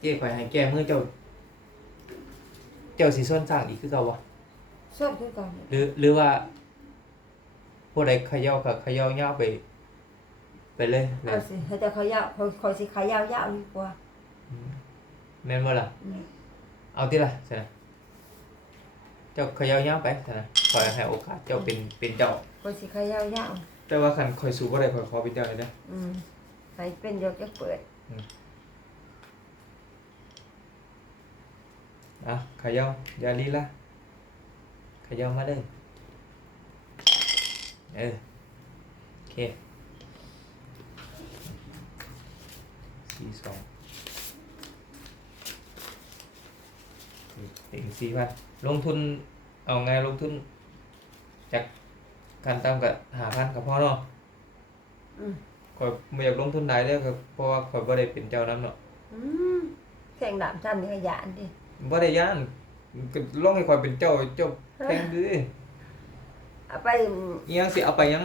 เจ๊ข่อยให้แก้มือเจ้า เจ้าสีส้นสร้างอีกคือเก่าวะชอบคือเก่อน หรือหรือว่าผู้ใดเขย่ากับเขย่าเงาวไป ไปเลยแบเอาบสิให้แต่เขายาวคอยคอยสิขายาวๆดีกว่าแม่นบ่ล่ะ อืมเอาที่ละใช่ไหมเจ้าเขย่าเงาวไปใช่ไหมข่อยให้โอกาสเจ้าเป็นเป็นเจ้าคอยสิขายาวแต่ว่าคันข่อยสู้บ่ได้ข่อยขอเป็นเจ้าเลยนะๆอืมใครเป็นเดี๋ยวจะเปิด อะเขย่าอย่าลีละเขย่ามาเลยเออโอเคสี่สองถึงสี่พันลงทุนเอาไงลงทุน จากการตามกับหาพันกับพ่อเนาะอืมข่อยไม่อยากลงทุนหลายเด้อครับเพราะว่าข่อยบ่ได้เป็นเจ้าน้ำเนาะอืมแข่งดาบจันนี่ขยานดิ บ่ได้ย่านก็ลองให้ข่อยเป็นเจ้าเจ้าแทงดื้อเอาไปอีหยังสิเอาไปยัง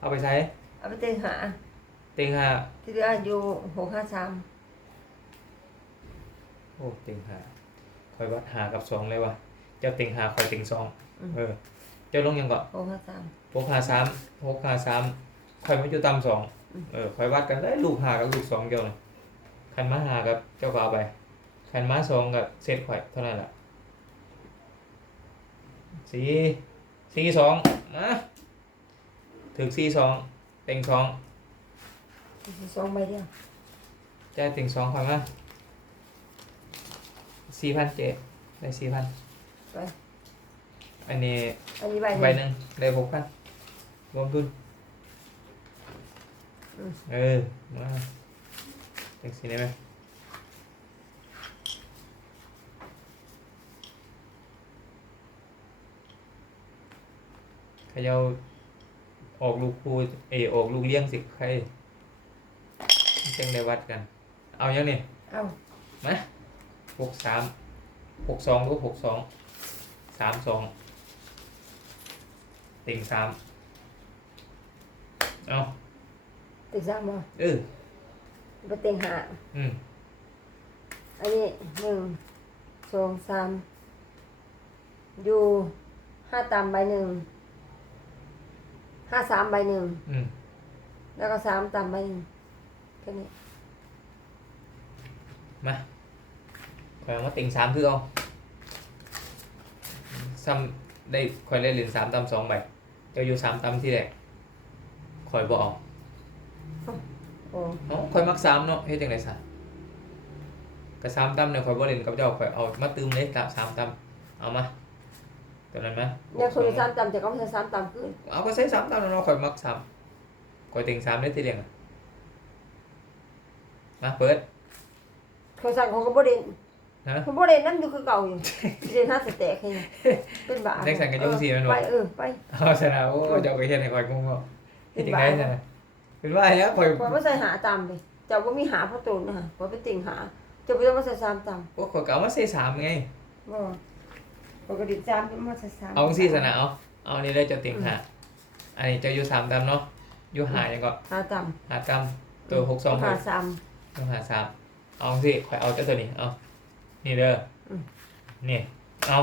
เอาไปใช้เอาไปเต็งหาเต็งห้าที่เหลืออยู่หกห้าสามโอ้เต็งห้าข่อยวัดหากับสองเลยว่ะเจ้าเต็งห้าข่อยเต็งสองเออ เจ้าลงยังก่อนหกห้าสามหกห้าสามหกห้าสามข่อยมาอยู่ต่ำสองอืมเออข่อยวัดกันได้ลูกหากับลูกสองเจ้าเลยคันมาหากับเจ้าก็เอาไป คันมาสองกับเซตข่อยเท่านั้นแหละสี่สี่สองนะถึงสี่สองเต็งสองสองใบเดียวจ่ายติ่งสองพันมาสี่พันเจ็ดได้สี่พันไปอันนี้อันนี้ใบใบหหนึ่งนึ่งได้หกพันรวมทุนอืมเออมาจังสีได้ไหม ขยาออกลูกคูเอยออกลูกเลี้ยงสิใครจังได้วัดกัน เอายังนี่เอามาหกสามหกสองรูปหกสองสามสองติ่งสามเอาติดสามบ่เออไปเต็งหาอืมอันนี้หนึ่งสองสามอยู่ห้าตามใบหนึ่ง ห้าสามใบหนึ่ง อืมแล้วก็สามตามใบหนึ่งแค่นี้มาคอยเอามาติ่งสามคือเอาซ้ำได้คอยได้เหรียญสามตำสองใบเจะอยู่สามตำที่แรกคอยบอกโอ้เอ้าคอยมักสามเนาะเฮ็ดจังไดซะก็สามตำเนี่ยคอยบ่เล่นกับเจ้าคอยเอามาตืมเลยกับสามตำเอามา ตัวนั้นไหมยังคนสามตามแต่ก็ไม่ใช่สามตามขึ้นเอาก็ใส่สามตำแล้วเนาะคอยมักสามคอยติ่งสามได้ทีเดียวอะมาเปิดเขาสั่งของเขาบ่เด่นฮะเขาบ่เด่นนั่นอยู่คือเก่าอยู่เด่นห้าสเต็กให้เป็นบ้าเด็กสั่งกันยุ่งสิแม่นบ่ไปเออไปเอาชนะโอ้เจ้าไปเฮ็ดให้คอยงงเนาะเฮ็ดจังได๋ชนะเป็นว่าแล้วคอยพอไม่ใส่หาตามเลยเจ้าบ่มีหาพ่อตูนนะฮะพอไปติ่งหาเจ้าบ่ต้องมาใส่สามตามโอ้ขอยก็เอามาใส่สามไงบ่ ปกติสามมาใส่สามเอาจังซี่ซะนะเอาเอาอันนี้เลยเจ้าติ่งหาอันนี้เจ้าอยู่สามตำเนาะอยู่หายังก็หาตามหาตำตัวหกสองหาสามต้องหาสามเอาสิคอยเอาเจ้าตัวนี้เอานี่เด้ออมนี่เอา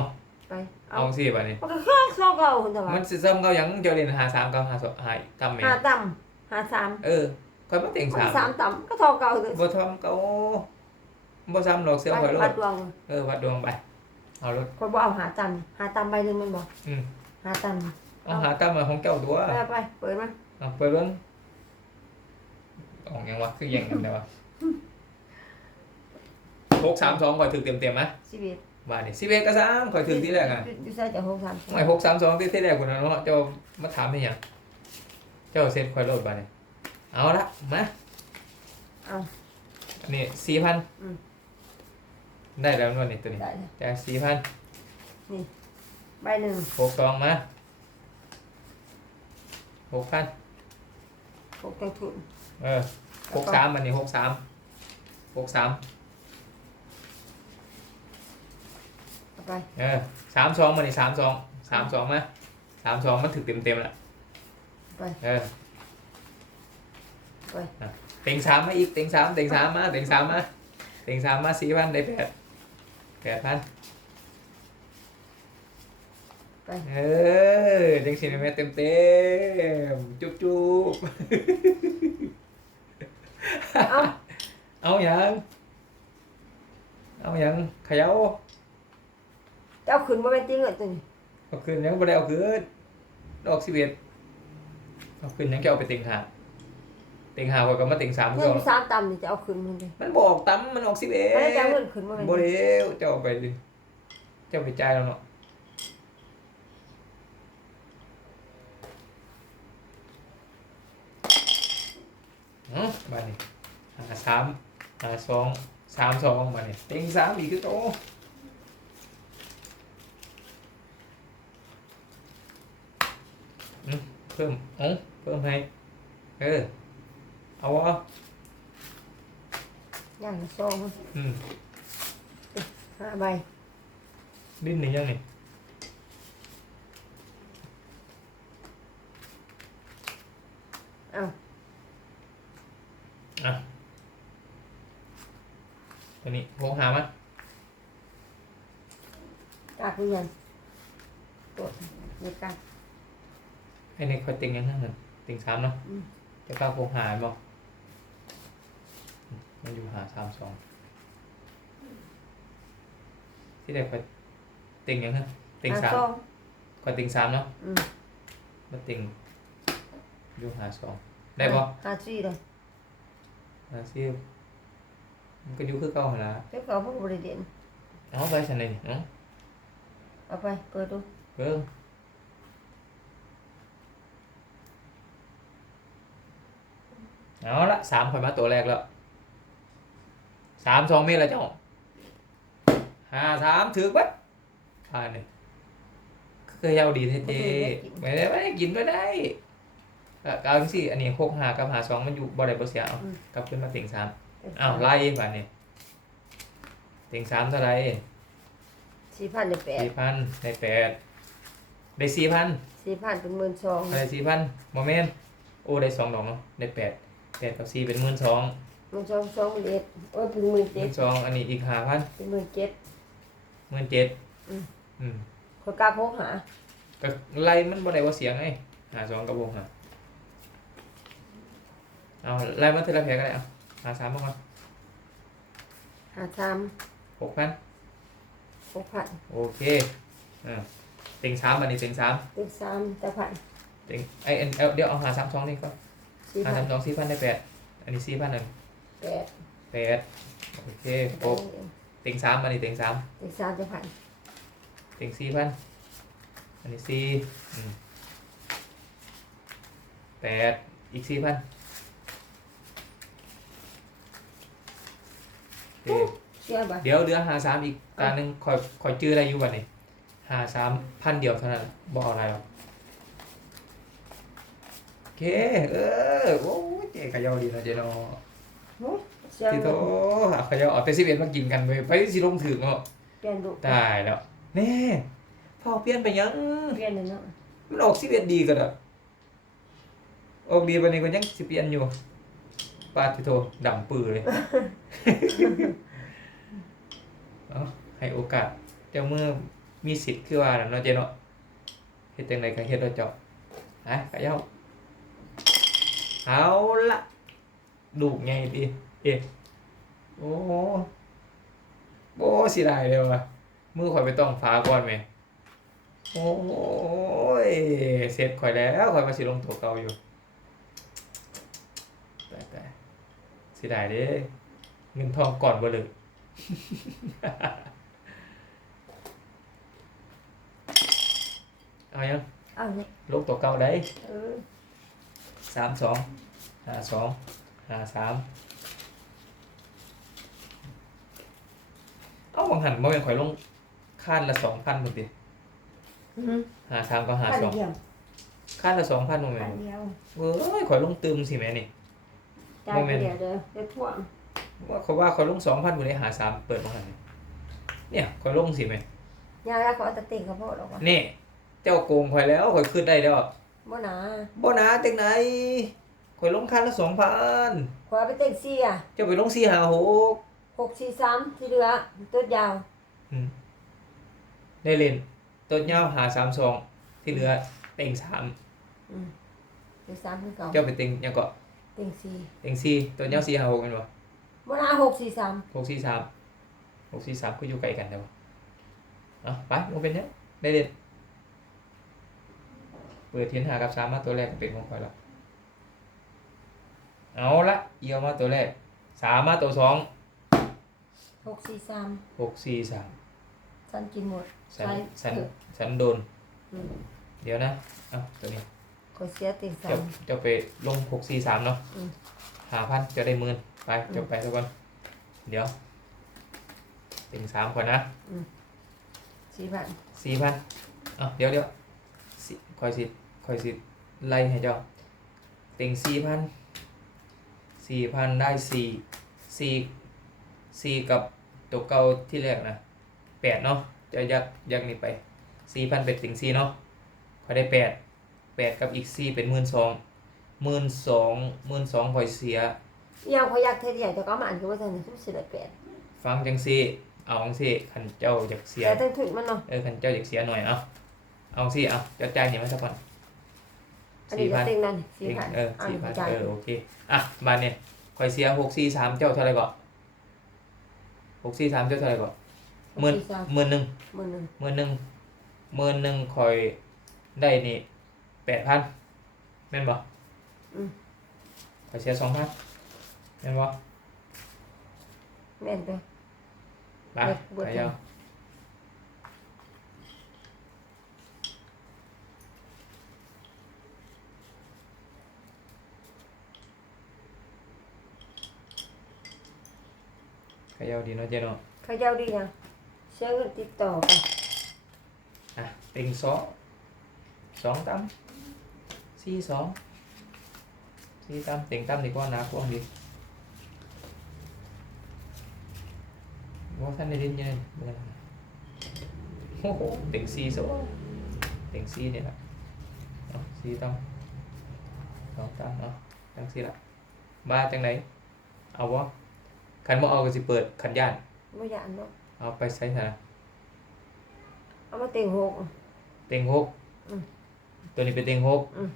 ไปเอาเอาสิบัดนี้มันก็แค่ซอกเก่าคนแต่ว่ามันสิซ้ำเก่าหยังเจ้าเล่นหาสามกับหาสองหาตำแม่หาตามหาสามเออคอยมาติ่งมันสามสามตามก็เทอเก่าเลยบ่ทำเก่าบ่ซ้ำดอกเสียไปข่อยโลวัดดดวง เออวัดดวงไป เอารถคนบ่เอาหาตามหาตามใบหนึงมันบอกอืมหาตามเอาหาตำมาของเจ้าตัวไปไปเปิดมาเอาไปเบิ่งออกยังวะคือแย่งกันได้วะหกสามสองข่อยถือเต็มเต็มๆไหมสิบเอ็ดว่านี่สิบเอ็ดก็สามข่อยถือที่แรกอะอยู่ใส่จากหกสามสองไม่หกสามสองที่ที่แรกคนนั้นเนาะเจ้ามาถามให้หยังเจ้าเซ็ตข่อยโหลดบาเนี่ยเอาละมาเอาอันนี้สี่พันอืม ได้แล้วนวดนี่ตัวนี้ได้เลยจากสี่พันใบหนึ่งหกสองมาหกพันหกกระทุนเออหกสามมันนี่หกสามหกสามเอาไปเออสามสองมันนี่สามสองสามสองมาสามสองมันถึงเต็มเต็มๆแล้วไปเออไปเต็งสามมาอีกเต็งสามเต็งสามมาเต็งสามมาเต็งสามมาสี่พันได้แปด แปดพันไปเออเต็งสี่แม่เต็มเต็มจุ๊บจุ๊บเอาเอาอย่างเอาอย่างเขย่าเจ้าขึ้นบ่แม่นติเงินตัวนี้เอาคืนยังไม่ได้เอาคืนดอกสิบเอ็ดเอาคืนยังจะเอาไปเต็งหา เต็งหาไว้ก็มาเต็งสามเงิก่อนนสามต่ำนี่จะเอาขึ้นมันเลยมันบอกตั้มมันออกสิบเอ็ดแล้วเจ้าเงินขึ้นบ่แม่นโมเดลเจ้าเอาไปดิเจ้าไปจ่ายแล้วเนาะอืมมานี่หาสามหาสองสามสองมานี่เต็งสามอีกคือโตอืมเพิ่มเอ๋อเพิ่มให้เออ เอาวะอย่างละสองอืมห้าใบดิ้นหนึ่งยังนี่เอาอะตัวนี้โหหามั้ยกากหรือยังตัวเด็กกากให้ในคอยติงยังห้างหนึ่งติงสามเนาะอืม จะก้าวโหหาบ่ มันอยู่หาสามสองที่ได้คอยติงยังฮะติงหาสามสองคอยติงสามเนาะอืมมาติงอยู่หาสองได้บ่หาสี่เลยหาซิวมันก็อยู่คือเก่าหั่นล่ะเจ้าเขาพวกบริเด่นเอาไปสันเลยเนาะเอาไปเปิดดูเบิ่งเอาละสามคอยมาตัวแรกแล้ว สามสองเมตรแล้วเจ้าห้าสามถือปั๊บผ่านเลยเคยเยาดีเท่ๆไม่ได้ไม่ได้กินไม่ได้ก็เอาจังสิอันนี้หกหากับหาสองมันอยู่บ่ได้บ่เสียเอากลับขึ้นมาเต็งสามอ้าวไล่ผ่านนี่เต็งสามเท่าไหรสี่พันได้แปดสี่พันได้แปดได้สี่พันสี่พันเป็นหมื่นสองอะไรสี่พันโมเมนต์โอ้ได้สองดอกเนาะได้แปดแปดกับสี่เป็นหมื่นสองห มื่นสองสองหมื่นเอ็ดโอ้ยเป็นหมื่นหเจ็มื่ดนสองอันนี้อีกห้าพันเป็นหมื่นเจ็ด หมื่นเจ็ดอืม อืมคนกล้าพกหาก็ไล่มันบ่ได้ว่าเสียงไงหาสองกับวงหาเอาไล่มาทีละแผลก็ได้เอาหาสามมาก่อนหาสามหกพันหกพันโอเคอ่าเต็งสามอันนี้เต็งสามเป็นสามแต่พันเต็งไอยเอ็นเอาเดี๋ยวเอาหาสามสองนี่ก่อนสี่หาพัสานมสองสี่พันได้แปดอันนี้สี่พันหนึ่ง แปดแปดโอเคครบเต็งสามอันนี้เต็งสามเป็นสามแต่พันเต็งสี่พันอันนี้สี่อืมแปดอีกสี่พันโอเคเชื่อบ่เดี๋ยวเดือหาสามอีกตาหนึ่งคอยคอยจื้อได้อยู่วันนี้หาสามพันเดียวเท่านั้นบอกอะไรหรอกโอเค เออ โอ้ยเจ๊ขยาวดีนะเจ๊เนาะ เชื่อที่โตบ่ขยาวเอาแต่สิบเอ็ดมากินกันไปไปสิลงถึงเนาะเปลี่ยนดูตายแล้วแน่พอเปลี่ยนไปยังเปลี่ยนเลยเนาะมันออกสิบเอ็ดดีกันอะออกดีวันนี้ก็ยังสิเปลี่ยนอยู่ปาติโทดำปือเลยเอาให้โอกาสเจ้าเมื่อมีสิทธิ์คือว่าน่ะเนาะเจเนาะเฮ็ดจังไดก็เฮ็ดเอาเจ้าฮะกะเย้าเอาละ ลูกไงดิเอ๊ะโอ้โหโอ้เสิได้เลยว่ะมือข่อยไปต้องฟ้าก่อนแหมโอ้ยเสร็จข่อยแล้วข่อยมาสิลงตัวเก่าอยู่แต่แต่เสิได้เด้เงินทองก่อนบ่เลยเอายังเอาเนี่ยลงตัวเก่าได้เออสามสองห้าสอง ห้าสามเอาบางหันมาเป็นข่อยลงค่านละสองพันหมดดิอืมหาสามก็หาพันสองเดียวค่านละสองพันหมดไหมพันเดียวเว้ยข่อยลงตืมสิแม่นี่ จ่ายไปเดียวเด้อเดี๋ยวท่วงว่าเขาว่าข่อยลงสองพันหมดเลยหาสามเปิดบางหันนี่เนี่ยข่อยลงสิแม่ยาแล้วเขาเอาแตะติ่งเขาโพดออกมานี่เจ้าโกงข่อยแล้วข่อยขึ้นได้แล้วบ่หนาบ่นาจังไหน ข่อยลงค่านละสองพันขอไปเต็งซี่อะเจ้าไปลงสี่หาหกหหกสี่สามที่เหลือตัวยาวอืมได้เล่นต้นเงาหาสามสองที่เหลือเต็งสามอืมเต็งสามคือเก่าเจ้าเป็นเต็งยังก็เต็งสี่เต็งสี่ต้นเงาสี่หาหกเป็นบ่บนาหกสี่สามหกสี่สามหกสี่สามก็อยู่ไกลกันแต่ว่าเอาไปมันเป็นเนี้ยได้เล่นเปิดเทียนหากับสามมาตัวแรกเป็นของคอยละ เอาละเอียวมาตัวแรกสามมาตัวสองหกสี่สามหกสี่สามสันกินหมดสันใช่สันเออสันโดนอืมเดี๋ยวนะเอาตัวนี้ก็เสียเต็งสาจะมจะไปลงหกสี่สามเนาะอืมหาพันจะได้หมื่นไปอืมจบไปทุกคนเดี๋ยวเต็งสามก่อนนะสี่พันสี่พันอะเดี๋ยวเดี๋ยวสิคอยสิคอยสิไล่ให้เจ้าเต็งสี่พัน สี่พันได้สี่สี่สี่กับตัวเก่าที่แรกนะแปดเนาะจะยักยักนี่ไปสี่พันเป็นเต็งสี่เนาะคอยได้แปดแปดกับอีกสี่เป็นหมื่นสองหมื่นสองหมื่นสองคอยเสียเอียังพยักเทศใหญ่แต่ก็มาอ่านคือว่าเธอเนี่ยทุกสิบแปดฟังจังซี่เอาจังซี่ขันเจ้าอยากเสียแต่ตั้งถึงมันเนาะเออขันเจ้าอยากเสียหน่อยเอาเอาสิเอาเจ้าจ่ายเนี่ยมาสักพัน อันนี้สี่จะพันเต็งนั่นสี่พันเอออันสี่นี้พันจ่ายเออโอเคอะบานเนี่ยคอยเสียหกสี่สามเจ้าเท่าไหรก่อนหกสี่สามเจ้าเท่าไหรก่อนหมื่นหกสี่สามหมื่นหนึ่งหมื่นหนึ่งหมื่นหนึ่งหมื่นหนึ่งคอยได้นี่แปดพันแม่นบ่อืมคอยเสียสองพันแม่นบ่แม่นไป ไปเบิดเบิดไปยาว ขยาวดีเนาะเจ๊เนาะเขาเจ้าดียังเชื่อเงินติดต่อกันอะติงสองสองตั้มสี่สองสี่ตั้มติงตั้มดีกว่านะพวกดีว่าท่านในดินยังไงเบิ่งนะโอ้โหติงสี่สองติงสี่เนี่ยแหละเอาสี่ตั้มสองตั้มเนาะตั้งสี่ละบ้าจังไหนเอาวะ ขันบ่เอาก็สิเปิดขันย่านไม่อยากเนาะเอาไปใส่ถนะเอามาเต็งหก เต็งหกอืมตัวนี้เป็นเต็งหกอืม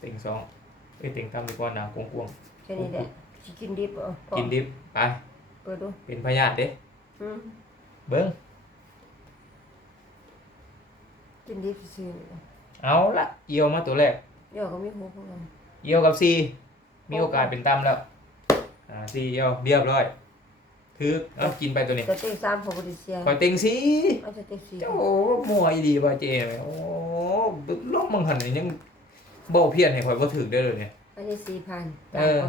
เต็งสองเอ้ยเต็งตั้มดีกว่านะกวงแค่นี้แหละสิกินดิบเออพอๆกินดิบไปเปิดดูเป็นพยาธิเด้อืมเบิ้งกินดิบซื่อๆนี่เอาละเอียวมาตัวแรกเดี๋ยวก็มีหกเหมือนกัน เอียวกับซีมีโอกาสเป็นตั้มแล้ว อ่าซีเอียวเรียบร้อยถือเอากินไปตัวนี้จะเต็งสามของบริเซียคอยเต็งซีเอาจะเต็งสี่เจ้ามั่วอีดีว่าเจไหมโอ้ล้มมังหันนี่ยังบ่เพี้ยนให้คอยบ่ถึกได้อเลยเนี่ยอันนี้สี่พันเออ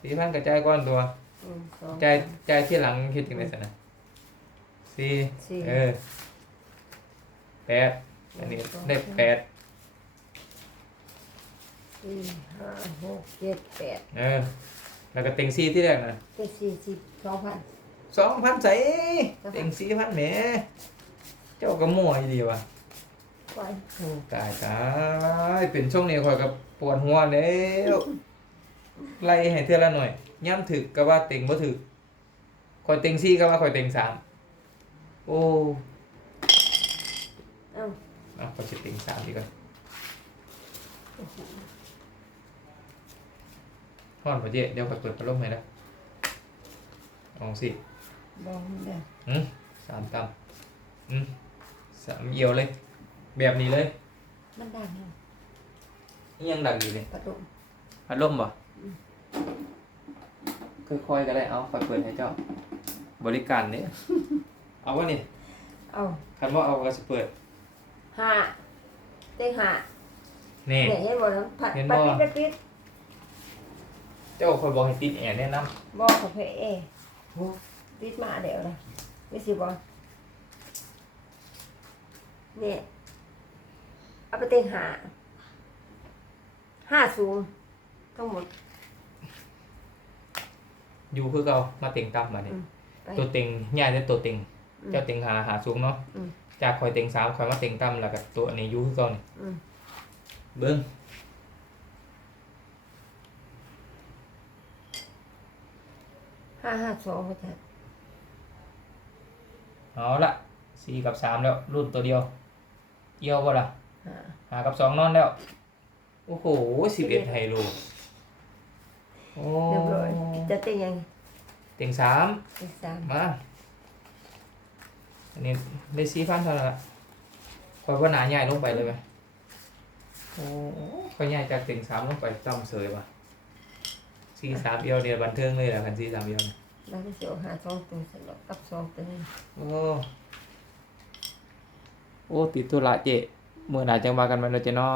สีพันกระจายก้อนตัวหนึ่งสองจ่ายจ่ายที่หลังคิดยังไงสนะสี่สี่เออแปดอันนี้ได้แปดสี่ห้าหกเจ็ดแปดเออ แล้วก็เต็งซี่ที่แรกนะเจ็ดสี่สิบสองพันสองพันใส่เต็งสี่พันแหมเจ้าก็มั่วอีดีว่ะไปโอ้ตายตายเป็นช่วงนี้คอยกับปวดหัวแล้วไล่ให้เท่าละหน่อยย่ำถึกก็ว่าเต็งบ่ถึกคอยเต็งซี่ก็ว่าคอยเต็งสามโอ้เอ้า เอาคอยจะเต็งสามดีกว่าพ่อ นพอเจ๊เดี๋ยวคอยเปิดพัดลมให้นะเอาสิบองเด้ออืมสามตำอืมสามเอียวเลย แบบนี้เลยมันดังเหรอนี่ยังดังอยู่เลยประตูพัดลมบ่ค่อยๆก็ได้เอาค่อยเปิดให้เจ้า บริการเนี่ยเอาวะนี่เอาคันว่าเอาก็สิเปิดห้าเต็งห้านี่ เนี่ยเห็นบ่น้ำผัดเห็นปัดบ่ปิดปัดปิด เจ้าคอยบอกให้ติดแอร์แนะนบอกกับเพเอำโอ้ปิดมาเดี๋ยวเลยไม่สิบอเนี่ยเอาไปเต็งห้าห้าสูงทั้งหมดอยู่คือเก่ามาเต็งต่ำมาเนี่ยอืมไป ตัวเต็งย่ายได้ตัวเต็งอืมเจ้าเต็งหาหาสูงเนาะอืม จากคอยเต็งสามคอยมาเต็งต่ำแล้วกับตัวอันนี้อยู่คือเก่านี่อืมเบิ้ง ห้าห้าสองก็จะเอาละสี่กับสามแล้วรุ่นตัวเดียวเกี่ยวบ่ล่ะห้าหากับสองนอนแล้ว โอ้โหสิบเอ็ดไฮโลโอ้เรียบร้อยจะเต็งยังเต็งสามอีกสามมาอันนี้ได้สี่พันเท่านั้นละคอยว่าหนาใหญ่ลงไปเลยไหมโอ้คอยใหญ่จากเต็งสามลงไปต่ำเสยว่ะ สี่สามเอียวเนี่ยบันเทิงเลยแหละคันสี่สามเอียวเนี่ยแล้วก็จะเอาหาสองตัวสลับกับสองตัวนี้โอ้โอ้ติดธุระเจเมื่อไหร่จังมากันไหมเราจะเนาะ